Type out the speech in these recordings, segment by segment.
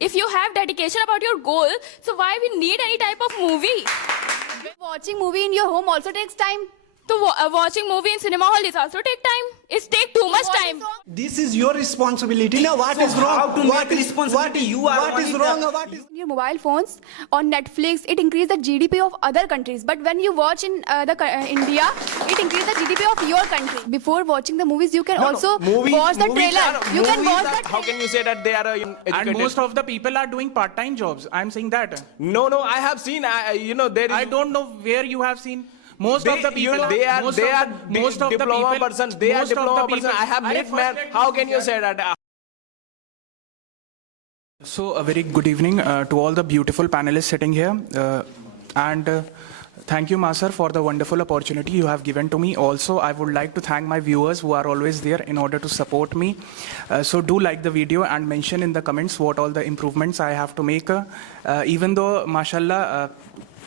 If you have dedication about your goal, so why we need any type of movie? Watching movie in your home also takes time. So watching movie in cinema hall is also take time. It take too much What is time. wrong? This is your responsibility. Now, what is wrong? How to What make is responsibility? You are what is only wrong? the- What is Your mobile phones on Netflix, it increases the GDP of other countries. But when you watch in India, it increases the GDP of your country. Before watching the movies, you can also watch the trailer. You can watch the How can you say that they are educated? And most of the people are doing part-time jobs. I'm saying that. No, I have seen. There is. I don't know where you have seen. Most of the people, they are most of the diploma people, persons. They are most of the diploma people- persons. I have met man. How can you say that? So a very good evening to all the beautiful panelists sitting here, and thank you, Masar, for the wonderful opportunity you have given to me. Also, I would like to thank my viewers who are always there in order to support me. So do like the video and mention in the comments what all the improvements I have to make. Even though, mashallah,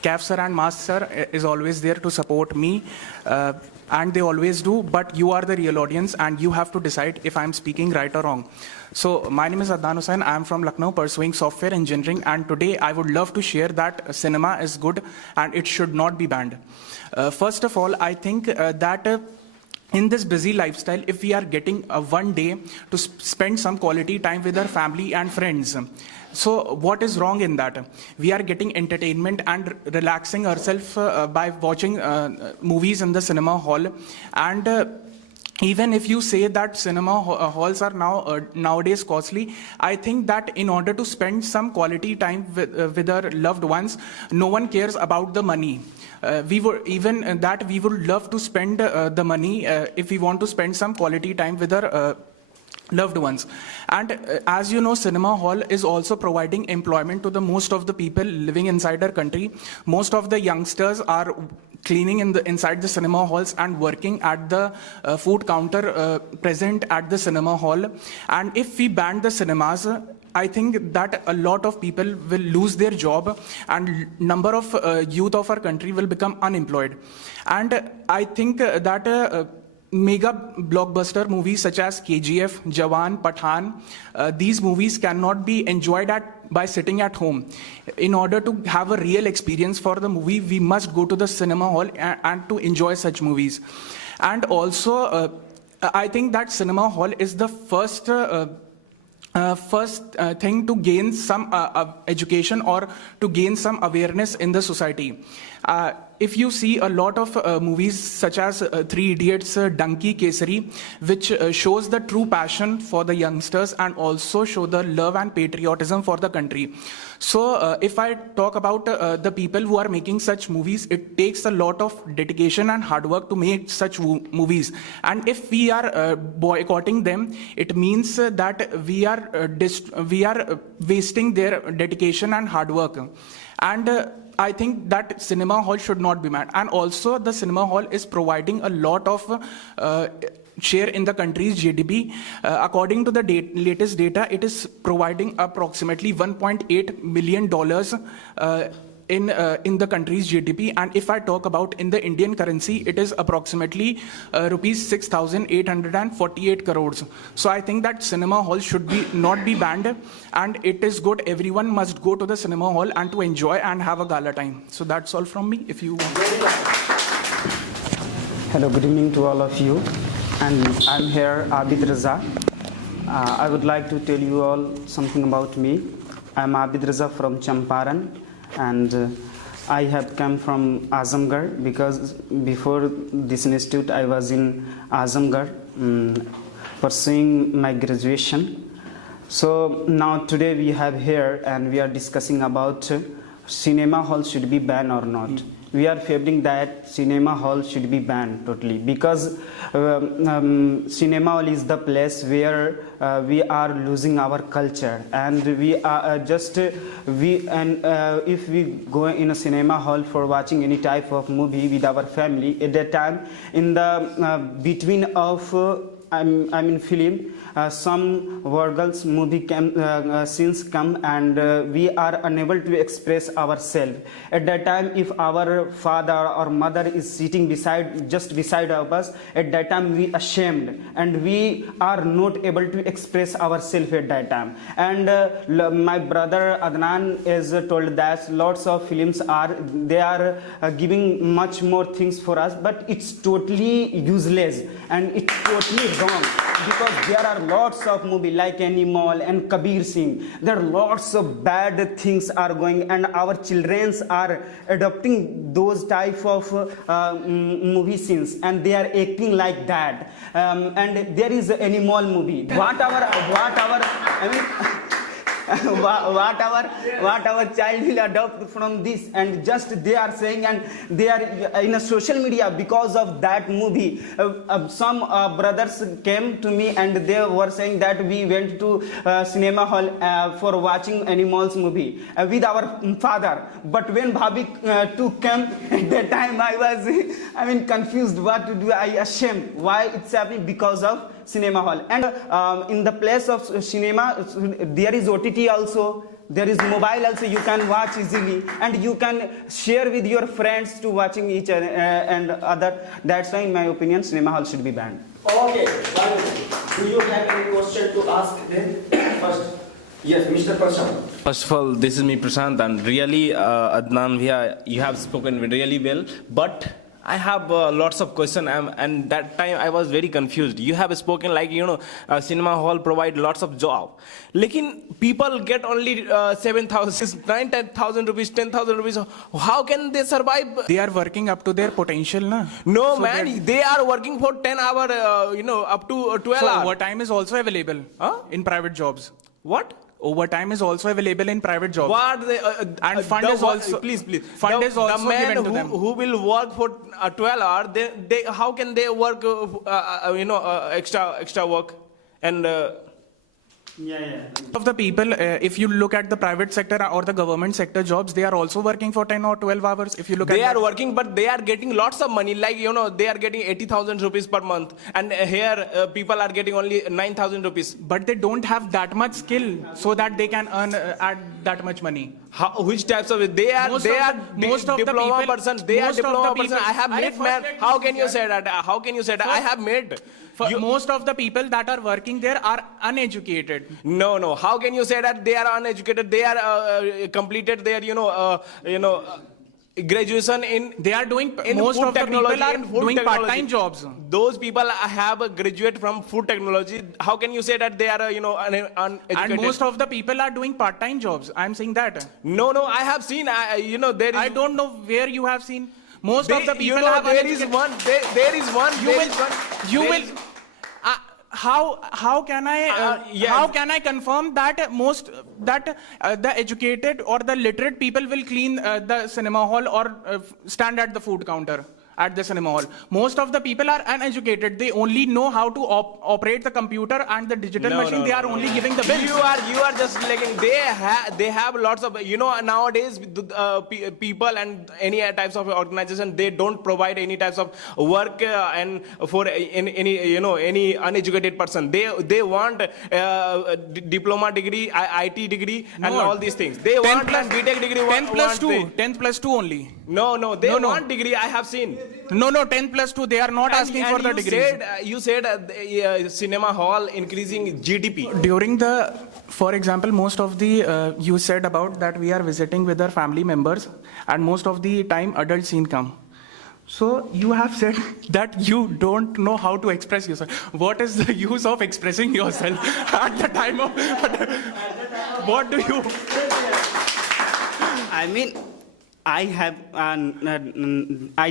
Kaf sir and Mas sir is always there to support me, and they always do, but you are the real audience and you have to decide if I'm speaking right or wrong. So my name is Adnan Hussain. I'm from Lucknow pursuing software engineering, and today I would love to share that cinema is good and it should not be banned. First of all, I think that in this busy lifestyle, if we are getting one day to spend some quality time with our family and friends, so what is wrong in that? We are getting entertainment and relaxing ourselves by watching movies in the cinema hall. And even if you say that cinema halls are nowadays costly, I think that in order to spend some quality time with our loved ones, no one cares about the money. We would love to spend the money if we want to spend some quality time with our loved ones. And as you know, cinema hall is also providing employment to the most of the people living inside our country. Most of the youngsters are cleaning inside the cinema halls and working at the food counter present at the cinema hall. And if we ban the cinemas, I think that a lot of people will lose their job and number of youth of our country will become unemployed. And I think that mega blockbuster movies such as KGF, Jawan, Pathan, these movies cannot be enjoyed by sitting at home. In order to have a real experience for the movie, we must go to the cinema hall and to enjoy such movies. And also, I think that cinema hall is the first thing to gain some education or to gain some awareness in the society. If you see a lot of movies such as Three Idiots, Donkey Kesari, which shows the true passion for the youngsters and also show the love and patriotism for the country. So if I talk about the people who are making such movies, it takes a lot of dedication and hard work to make such movies. And if we are boycotting them, it means that we are wasting their dedication and hard work. And I think that cinema hall should not be banned. And also the cinema hall is providing a lot of share in the country's GDP. According to the latest data, it is providing approximately $1.8 million in the country's GDP. And if I talk about in the Indian currency, it is approximately rupees 6,848 crores. So I think that cinema hall should not be banned, and it is good. Everyone must go to the cinema hall and to enjoy and have a gala time. So that's all from me. If you want. Hello, good evening to all of you. And I'm here, Abid Raza. I would like to tell you all something about me. I'm Abid Raza from Champaran, and I have come from Azamgarh because before this institute I was in Azamgarh pursuing my graduation. So now today we have here and we are discussing about cinema hall should be banned or not. We are favoring that cinema hall should be banned totally because cinema hall is the place where we are losing our culture, and we are if we go in a cinema hall for watching any type of movie with our family, at that time in the between of film, some Virgil's movie scenes come, and we are unable to express ourselves. At that time, if our father or mother is sitting just beside of us, at that time we ashamed, and we are not able to express ourselves at that time. And my brother Adnan has told that lots of films are giving much more things for us, but it's totally useless and it's totally wrong, because there are lots of movies like Animal and Kabir Singh. There are lots of bad things are going, and our children are adopting those type of movie scenes, and they are acting like that. And there is an Animal movie. What our child will adopt from this, and just they are saying, and they are in a social media because of that movie. Some brothers came to me and they were saying that we went to cinema hall for watching Animals movie with our father, but when Bhabhi too came, at that time I was confused what to do. I ashamed why it's happening because of cinema hall. And in the place of cinema there is OTT also, there is mobile also, you can watch easily, and you can share with your friends to watching each other and other. That's why in my opinion cinema hall should be banned. Okay, do you have any question to ask them first? Yes, Mr. Prashant. First of all, this is me Prashant, and really Adnan Bhaiya, you have spoken really well, but I have lots of questions, and that time I was very confused. You have spoken like, cinema hall provide lots of job. Lekin people get only 7,000, 9,000 rupees, 10,000 rupees. How can they survive? They are working up to their potential, na? No, so man, they are working for 10 hours, up to 12 so hours. Overtime is also available in private jobs. What? Overtime is also available in private jobs. What they, and fund is also please. Fund is also the man given to them. who will work for 12 hours. They how can they work? Extra work and. Of the people, if you look at the private sector or the government sector jobs, they are also working for 10 or 12 hours. If you look they at are working, but they are getting lots of money. Like, they are getting 80,000 rupees per month. And here, people are getting only 9,000 rupees. But they don't have that much skill so that they can earn that much money. Which types of it? They are diploma persons. They are diploma persons. I have met, man. How can you say that? How can you say that? I have met. Most of the people that are working there are uneducated. No. How can you say that they are uneducated? They are completed their, graduation in. They are doing. In most food of the people are doing part-time jobs. Those people have a graduate from food technology. How can you say that they are, uneducated? And most of the people are doing part-time jobs. I'm saying that. No. I have seen. There is. I don't know where you have seen. Most of the people have there is one. There is one. You will. How can I confirm that the educated or the literate people will clean the cinema hall or stand at the food counter at the cinema hall? Most of the people are uneducated. They only know how to operate the computer and the digital machine. They are only giving the bill. You are just like they have lots of nowadays people and any types of organization, they don't provide any types of work and for any uneducated person. They want diploma degree, IT degree, and all these things. They want BTech degree. 10 plus 2 only. No, they want degree. I have seen. No, 10 plus 2. They are not asking for the degree. You said cinema hall increasing GDP. During for example, most of the, you said about that we are visiting with our family members, and most of the time adult scene come. So you have said that you don't know how to express yourself. What is the use of expressing yourself at the time of, what do you? I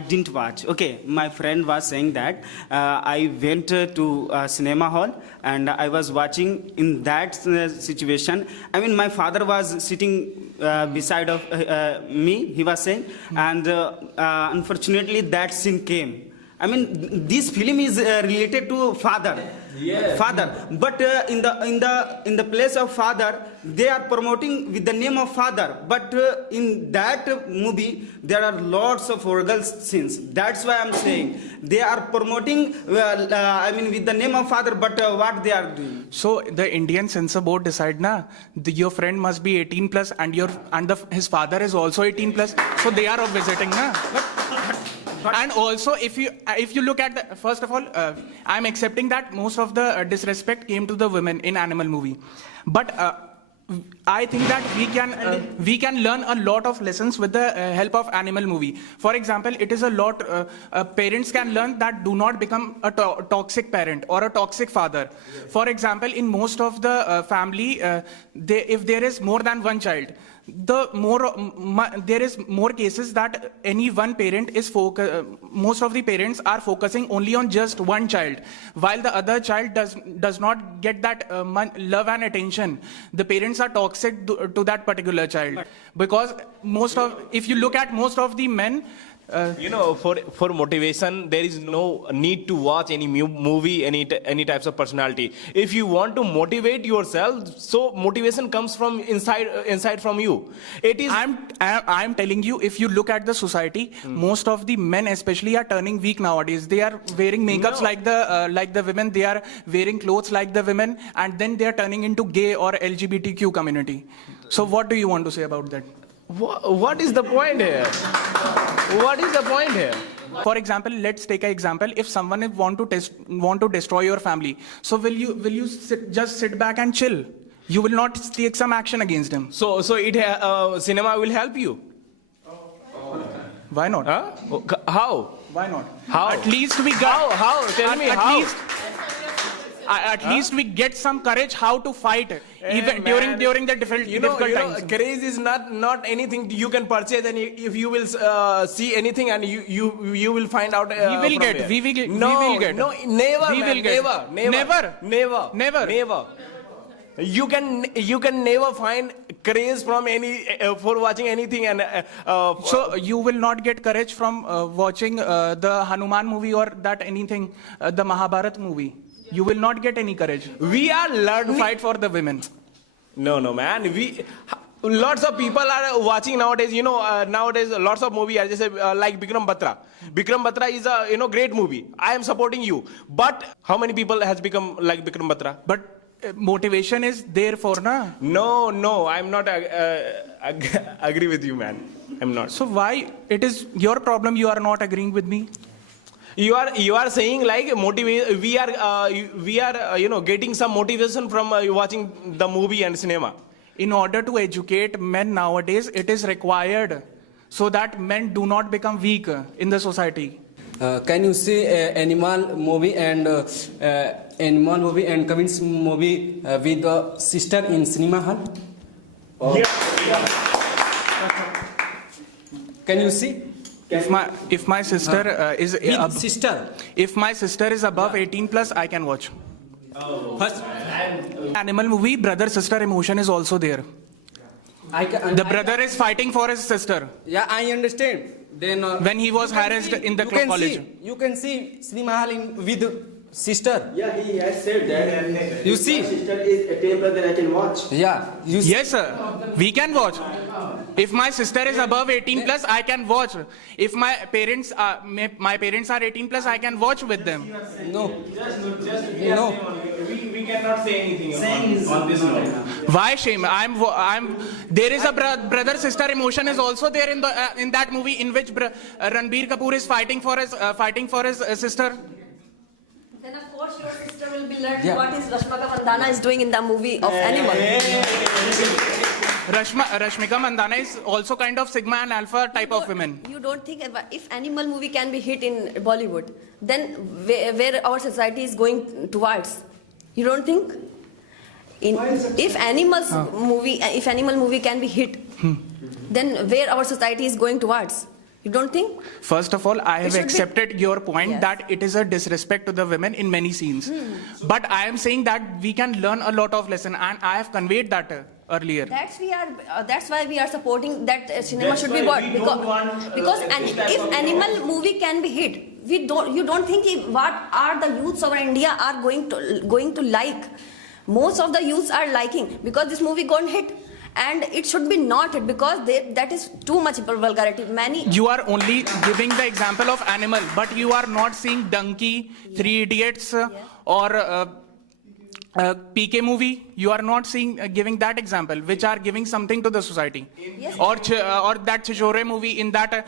didn't watch. Okay, my friend was saying that I went to cinema hall and I was watching in that situation. My father was sitting beside of me, he was saying, and unfortunately that scene came. This film is related to father. Father. But in the place of father, they are promoting with the name of father. But in that movie, there are lots of vulgar scenes. That's why I'm saying they are promoting. With the name of father. But what they are doing? So the Indian censor board decide na your friend must be 18 plus and his father is also 18 plus. So they are visiting na. And also, if you look at first of all, I'm accepting that most of the disrespect came to the women in animal movie, but I think that we can learn a lot of lessons with the help of animal movie. For example, it is a lot parents can learn that do not become a toxic parent or a toxic father. For example, in most of the family, if there is more than one child, there is more cases that any one parent is most of the parents are focusing only on just one child, while the other child does not get that love and attention. The parents are toxic to that particular child, because if you look at most of the men, for motivation, there is no need to watch any movie, any types of personality. If you want to motivate yourself, so motivation comes from inside from you. It is. I'm telling you, if you look at the society, most of the men especially are turning weak nowadays. They are wearing makeups like the women. They are wearing clothes like the women, and then they are turning into gay or LGBTQ community. So what do you want to say about that? What is the point here? What is the point here? For example, let's take an example. If someone want to destroy your family, so will you just sit back and chill? You will not take some action against him. So cinema will help you. Why not? Huh? How? Why not? How? At least we got. How? Tell me how. At least we get some courage how to fight even during the difficult times. Courage is not anything you can purchase, and if you will see anything and you will find out. We will get. No, never. You can never find courage from for watching anything, and so you will not get courage from watching the Hanuman movie or that anything, the Mahabharat movie. You will not get any courage. We are learning to fight for the women. No, man. Lots of people are watching nowadays. Nowadays lots of movies. I just say like Bikram Batra. Bikram Batra is a great movie. I am supporting you. But how many people has become like Bikram Batra? But motivation is there for na. No, I'm not agree with you, man. I'm not. So why it is your problem? You are not agreeing with me. You are saying like we are getting some motivation from watching the movie and cinema. In order to educate men nowadays, it is required so that men do not become weak in the society. Can you see animal movie and Kavin's movie with the sister in cinema hall? Can you see? If my sister is if my sister is above 18 plus, I can watch. First, animal movie, brother sister emotion is also there. The brother is fighting for his sister. Yeah, I understand. Then when he was harassed in the college, you can see cinema hall with sister. Yeah, he has said that. You see, my sister is a tape brother I can watch. Yeah. Yes, sir. We can watch. If my sister is above 18 plus, I can watch. If my parents are 18 plus, I can watch with them. No. We cannot say anything on this note. Why shame? There is a brother sister emotion is also there in that movie in which Ranbir Kapoor is fighting for his sister. Then of course your sister will be learning what is Rashmika Mandana is doing in the movie of Animal. Rashmika Mandana is also kind of Sigma and Alpha type of women. You don't think if Animal movie can be hit in Bollywood, then where our society is going towards? You don't think? If Animal movie can be hit, then where our society is going towards? You don't think? First of all, I have accepted your point that it is a disrespect to the women in many scenes. But I am saying that we can learn a lot of lesson, and I have conveyed that earlier. That's why we are supporting that cinema should be bought, because if Animal movie can be hit, You don't think what are the youths of India are going to like? Most of the youths are liking because this movie gone hit. And it should be not hit because that is too much vulgarity. You are only giving the example of animal, but you are not seeing Donkey, Three Idiots, or PK movie. You are not seeing giving that example, which are giving something to the society. Yes. Or that Chishore movie in that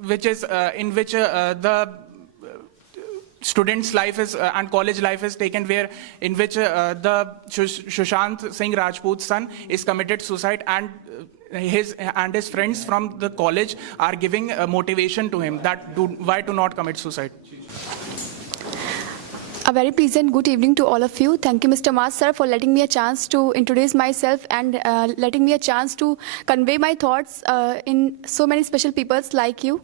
which is in which the student's life is and college life is taken, where in which the Sushant Singh Rajput's son is committed suicide, and his friends from the college are giving motivation to him that why to not commit suicide. A very pleasant good evening to all of you. Thank you, Mr. Mas sir, for letting me a chance to introduce myself and letting me a chance to convey my thoughts in so many special peoples like you.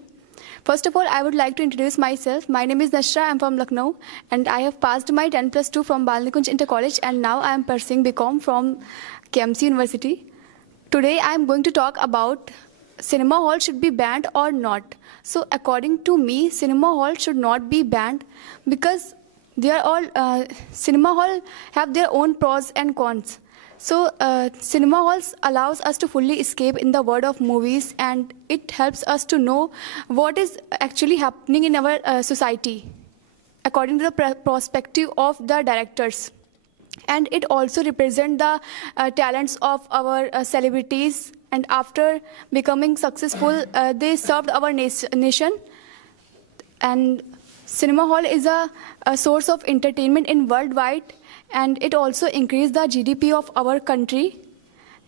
First of all, I would like to introduce myself. My name is Nashra. I'm from Lucknow, and I have passed my 10+2 from Aliganj Inter College, and now I am pursuing BCom from KMC University. Today, I am going to talk about cinema hall should be banned or not. So, according to me, cinema hall should not be banned because they are all cinema hall have their own pros and cons. So cinema halls allows us to fully escape in the world of movies, and it helps us to know what is actually happening in our society according to the perspective of the directors. And it also represents the talents of our celebrities, and after becoming successful, they served our nation. And cinema hall is a source of entertainment in worldwide, and it also increased the GDP of our country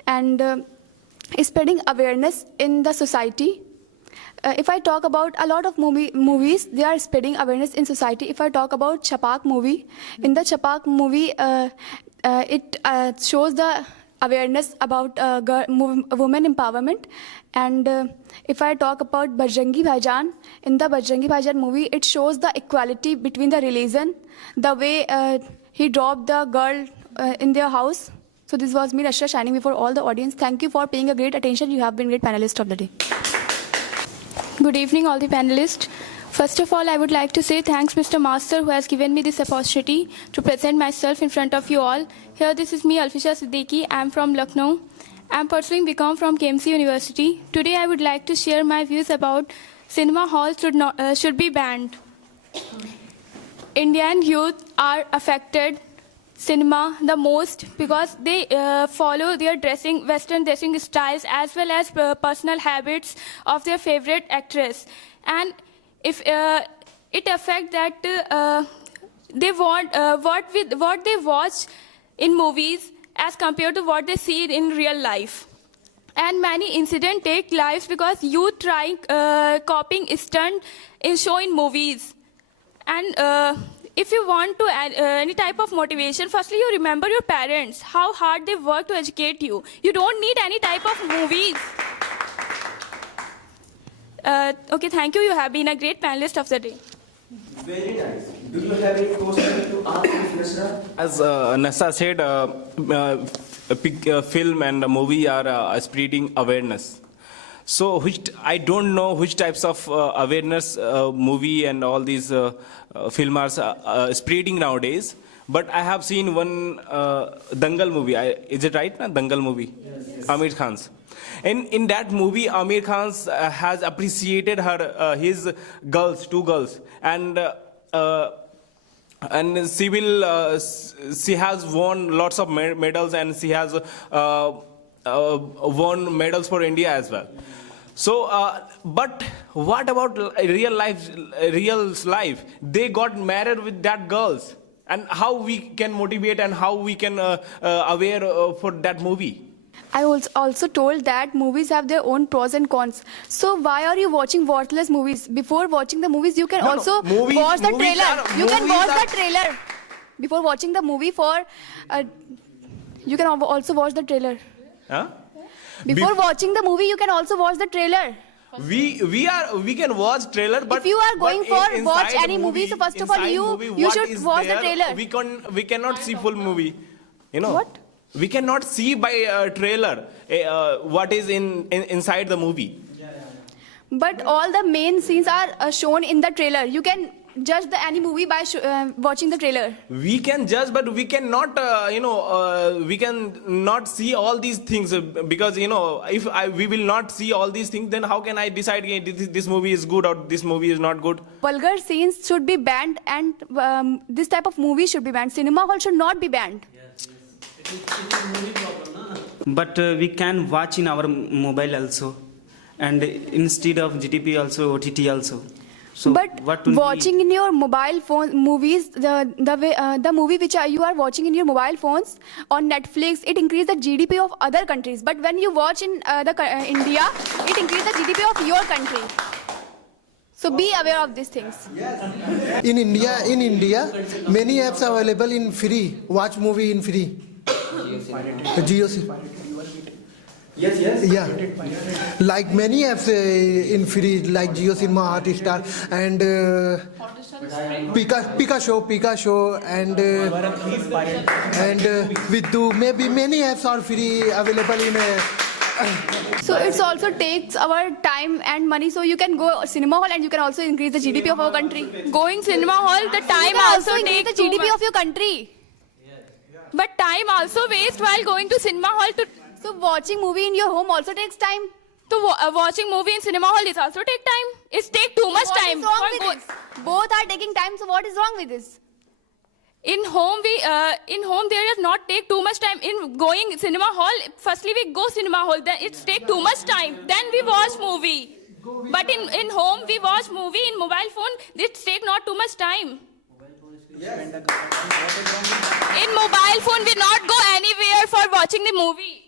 and spreading awareness in the society. If I talk about a lot of movies, they are spreading awareness in society. If I talk about Chapak movie, in the Chapak movie, it shows the awareness about women empowerment. And if I talk about Bajrangi Bhaijaan, in the Bajrangi Bhaijaan movie, it shows the equality between the religion, the way he dropped the girl in their house. So this was me, Rashra, shining before all the audience. Thank you for paying a great attention. You have been great panelists of the day. Good evening, all the panelists. First of all, I would like to say thanks, Mr. Master, who has given me this opportunity to present myself in front of you all. Here, this is me, Alfisha Siddiqui. I am from Lucknow. I am pursuing BCom from KMC University. Today, I would like to share my views about cinema halls should be banned. Indian youth are affected cinema the most because they follow their Western dressing styles as well as personal habits of their favorite actress. And if it affects that they want what they watch in movies as compared to what they see in real life. And many incidents take lives because youth trying copying stunt in show in movies. And if you want to add any type of motivation, firstly you remember your parents, how hard they work to educate you. You don't need any type of movies. Okay, thank you. You have been a great panelist of the day. Very nice. Do you have any question to ask Nasra? As Nasa said, film and movie are spreading awareness. So I don't know which types of awareness movie and all these film are spreading nowadays. But I have seen one Dangal movie. Is it right? Dangal movie? Yes. Amir Khan's. And in that movie, Amir Khan has appreciated his girls, two girls, and she has won lots of medals, and she has won medals for India as well. So, but what about real life? They got married with that girls, and how we can motivate and how we can aware for that movie. I also told that movies have their own pros and cons. So why are you watching worthless movies? Before watching the movies, you can watch the trailer. You can watch the trailer. Before watching the movie you can also watch the trailer. Huh? Before watching the movie, you can also watch the trailer. We can watch trailer, but if you are going for watch any movie, so first of all you should watch the trailer. We cannot see full movie. You know what? We cannot see by trailer what is inside the movie. But all the main scenes are shown in the trailer. You can judge any movie by watching the trailer. We can judge, but we cannot, we can not see all these things because, if we will not see all these things, then how can I decide this movie is good or this movie is not good? Vulgar scenes should be banned, and this type of movies should be banned. Cinema hall should not be banned. But we can watch in our mobile also, and instead of GTP also OTT also. So But watching in your mobile phone movies, the movie which you are watching in your mobile phones on Netflix, it increases the GDP of other countries. But when you watch in India, it increases the GDP of your country. So be aware of these things. In India, many apps are available in free. Watch movie in free. GeoC. Yes. Yeah, like many apps in free, like JioCinema, Hotstar, and Picasso, and Viddu. Maybe many apps are free available in. So it also takes our time and money. So you can go cinema hall and you can also increase the GDP of our country. Going cinema hall, the time also increase takes the GDP of your country. But time also waste while going to cinema hall to. So watching movie in your home also takes time. So watching movie in cinema hall is also take time. It take too much time. What is wrong with this? Both are taking time. So what is wrong with this? In home there is not take too much time. In going cinema hall, firstly we go cinema hall, then it take too much time. Then we watch movie. But in home we watch movie in mobile phone. It take not too much time. In mobile phone we not go anywhere for watching the movie.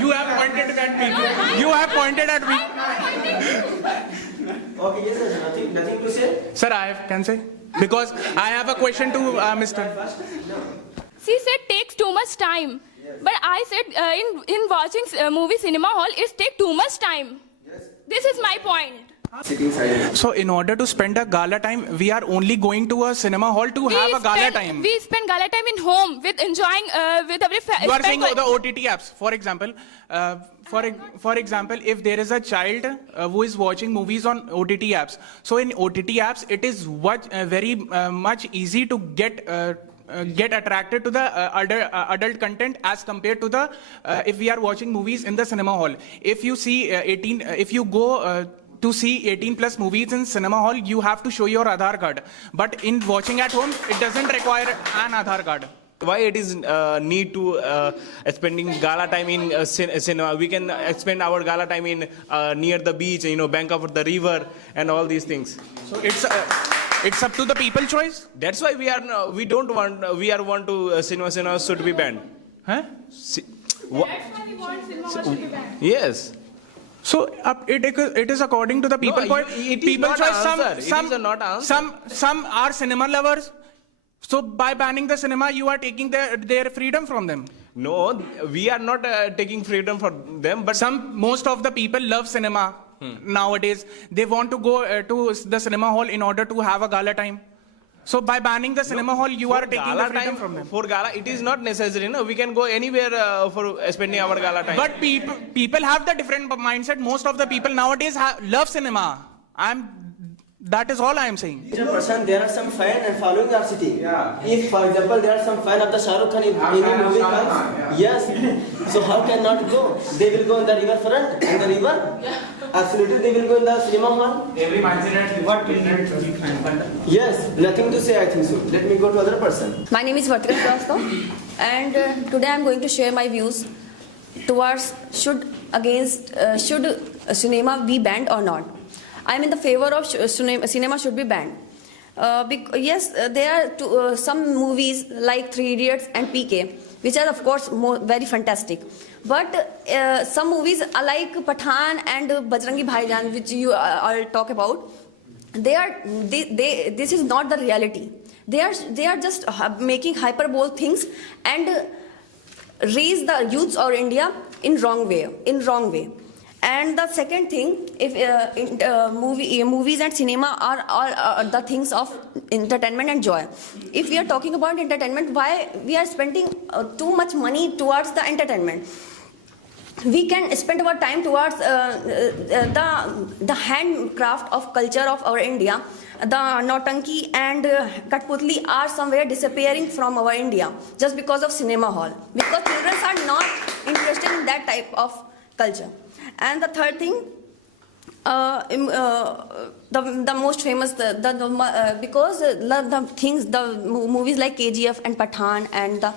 You have pointed at me. You have pointed at me. Okay, yes, sir. Nothing to say? Sir, can say? Because I have a question to Mr. She said takes too much time. But I said in watching movie cinema hall, it take too much time. This is my point. So in order to spend a gala time, we are only going to a cinema hall to have a gala time. We spend gala time in home with enjoying with our family. You are saying the OTT apps, for example. For example, if there is a child who is watching movies on OTT apps, so in OTT apps, it is very much easy to get attracted to the adult content as compared to the if we are watching movies in the cinema hall. If you see if you go to see 18 plus movies in cinema hall, you have to show your Aadhaar card. But in watching at home, it doesn't require an Aadhaar card. Why it is need to spending gala time in cinema? We can spend our gala time in near the beach, bank of the river, and all these things. So it's up to the people choice. That's why we don't want to cinema should be banned. Huh? That's why we want cinema hall should be banned. Yes. So it is according to the people. People choice. Some are cinema lovers. So by banning the cinema, you are taking their freedom from them. No, we are not taking freedom from them. But most of the people love cinema nowadays. They want to go to the cinema hall in order to have a gala time. So by banning the cinema hall, you are taking the freedom from them. For gala, it is not necessary. No, we can go anywhere for spending our gala time. But people have the different mindset. Most of the people nowadays love cinema. That is all I am saying. Mr. Prashant, there are some fans and following our city. Yeah. If, for example, there are some fans of the Shah Rukh Khan in any movie comes, yes. So how can not go? They will go in the river front and the river. Yeah. Absolutely, they will go in the cinema hall. Every mindset what will not. Yes, nothing to say. I think so. Let me go to other person. My name is Vartika Srivastava, and today I am going to share my views towards should cinema be banned or not. I am in the favor of cinema should be banned. Yes, there are some movies like 3 Idiots and PK, which are of course very fantastic. But some movies are like Pathan and Bajrangi Bhaijaan, which you all talk about. This is not the reality. They are just making hyperbole things and raise the youths or India in wrong way. And the second thing, if movies and cinema are all the things of entertainment and joy. If we are talking about entertainment, why we are spending too much money towards the entertainment? we can spend our time towards the handcraft of culture of our India. The Nautanki and Kapoorthla are somewhere disappearing from our India just because of cinema hall, because children are not interested in that type of culture. And the third thing, the most famous, because the movies like KGF and Pathan and the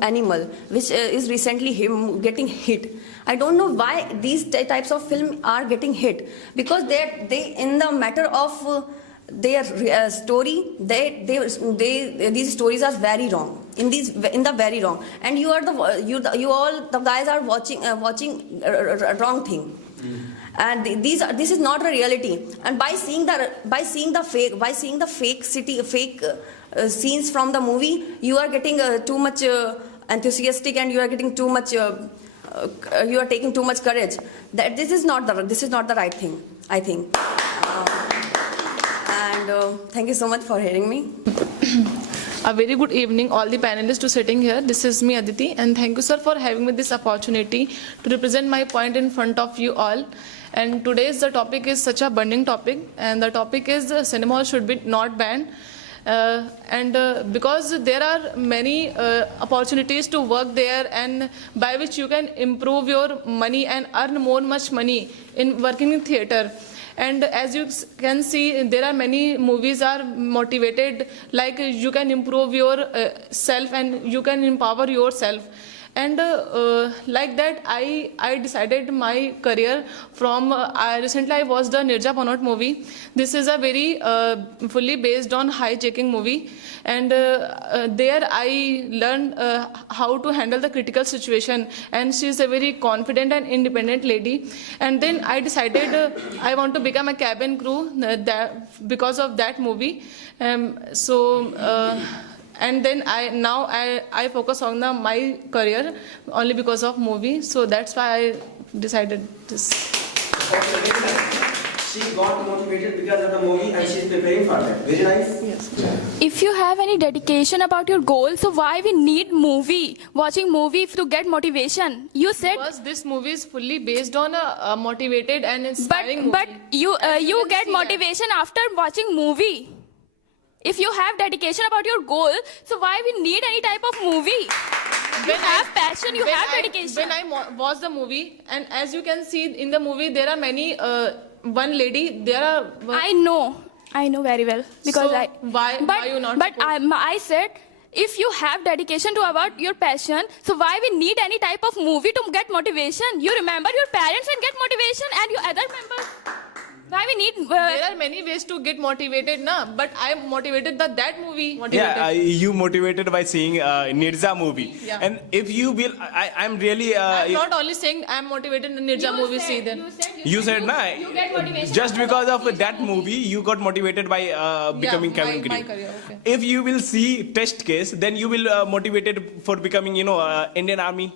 Animal, which is recently getting hit. I don't know why these types of film are getting hit, because they in the matter of their story, these stories are very wrong. In the very wrong, and you all the guys are watching wrong thing. And this is not a reality. And by seeing the fake scenes from the movie, you are getting too much enthusiastic, and you are getting too much. You are taking too much courage. That this is not the right thing, I think. Thank you so much for hearing me. A very good evening, all the panelists who sitting here. This is me, Aditi, and thank you, sir, for having me this opportunity to represent my point in front of you all. And today's the topic is such a burning topic, and the topic is cinema hall should be not banned. Because there are many opportunities to work there, and by which you can improve your money and earn much money in working in theatre. And as you can see, there are many movies are motivated, like you can improve your self and you can empower yourself. And like that, I decided my career from, recently I watched the Nirja Panot movie. This is a very fully based on hijacking movie. And there I learned how to handle the critical situation. And she is a very confident and independent lady. And then I decided I want to become a cabin crew because of that movie. And then I focus on my career only because of movie. So that's why I decided this. She got motivated because of the movie, and she's preparing for that. Very nice. Yes. If you have any dedication about your goal, so why we need watching movie to get motivation? You said because this movie is fully based on a motivated and inspiring movie. But you get motivation after watching movie. If you have dedication about your goal, so why we need any type of movie? You have passion, you have dedication. When I watch the movie, and as you can see in the movie, there are many, one lady, there are... I know very well. Because so why you not... But I said, if you have dedication to about your passion, so why we need any type of movie to get motivation? You remember your parents and get motivation, and your other members... Why we need... there are many ways to get motivated, na? But I motivated that movie. Motivated. Yeah, you motivated by seeing Nirja movie. Yeah. And if you will, I'm really... I'm not only saying I'm motivated in Nirja movie, see then. You said, nah, just because of that movie, you got motivated by becoming cabin crew. My career, okay. If you will see test case, then you will motivated for becoming, Indian Army.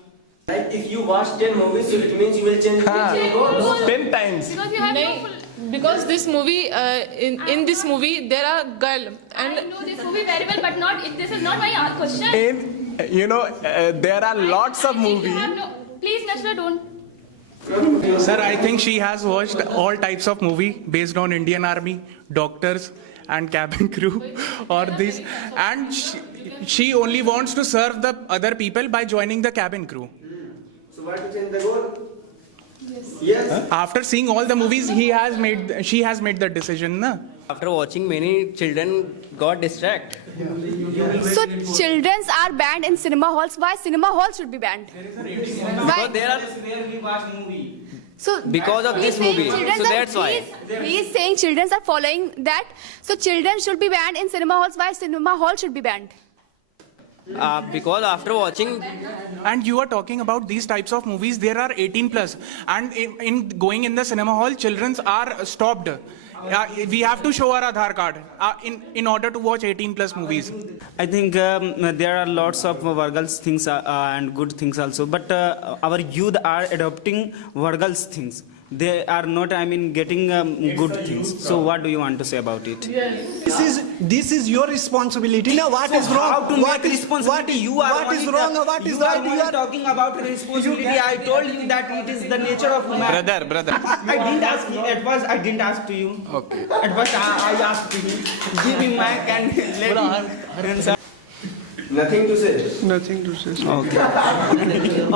Like if you watch 10 movies, so it means you will change your goals. 10 times. Because you have because this movie, in this movie, there are girl. And I know this movie very well, but this is not my question. There are lots of movies. Please, Nashra, don't. Sir, I think she has watched all types of movie based on Indian Army, doctors and cabin crew or this. And she only wants to serve the other people by joining the cabin crew. So why to change the goal? Yes. After seeing all the movies, she has made the decision, na? After watching, many children got distracted. So children are banned in cinema halls. Why cinema halls should be banned? Because there are where we watch movie. So because of this movie. So that's why. He is saying children are following that. So children should be banned in cinema halls. Why cinema hall should be banned? Because after watching... And you are talking about these types of movies, there are 18 plus. And in going in the cinema hall, children are stopped. We have to show our Aadhaar card in order to watch 18 plus movies. I think there are lots of vulgar things and good things also. But our youth are adopting vulgar things. they are not, I mean, getting good things. So what do you want to say about it? This is your responsibility. Now, what is wrong? How to What make is responsibility? You are what is only wrong? What is right? You are talking about responsibility. I told you that it is the nature of man. Brother. I didn't ask you. At first, I didn't ask to you. Okay. At first, I asked to you. Give him mic and let him answer. Nothing to say. Nothing to say. Okay.